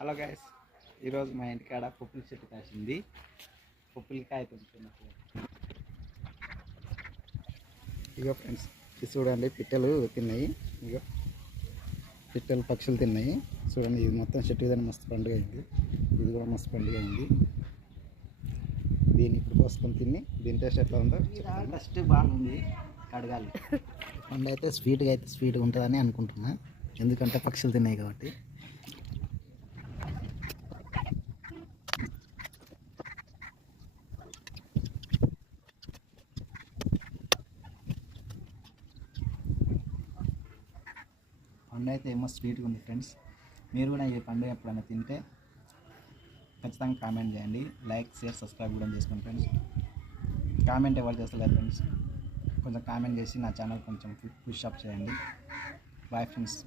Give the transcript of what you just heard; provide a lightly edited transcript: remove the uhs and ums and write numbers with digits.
Hello guys, ఈరోజు మా ఇంటికాడ పప్పుల చెట్టు కాసింది. పప్పులకాయ తింటున్నప్పుడు ఇగో ఫ్రెండ్స్, ఇది చూడండి, పిట్టలు తిన్నాయి. ఇగో పిట్టలు పక్షులు తిన్నాయి. చూడండి, ఇది మొత్తం చెట్టు ఏదైనా మస్తు పండుగ అయింది. ఇది కూడా మస్తు పండుగ అయింది. దీన్ని ఇప్పుడు కోసుకొని తిని దీని టేస్ట్ ఎట్లా ఉందో ఫస్ట్ బాగుంది. కడగాలి. పండు అయితే స్వీట్గా ఉంటుందని అనుకుంటున్నా, ఎందుకంటే పక్షులు తిన్నాయి కాబట్టి. పండు అయితే ఏమో స్వీట్గా ఉంది ఫ్రెండ్స్. మీరు కూడా ఈ పండు ఎప్పుడైనా తింటే ఖచ్చితంగా కామెంట్ చేయండి. లైక్, షేర్, సబ్స్క్రైబ్ కూడా చేసుకోండి ఫ్రెండ్స్. కామెంట్ ఎవరు చేస్తలేరు ఫ్రెండ్స్, కొంచెం కామెంట్ చేసి నా ఛానల్ కొంచెం పుష్ అప్ చేయండి. Bye friends.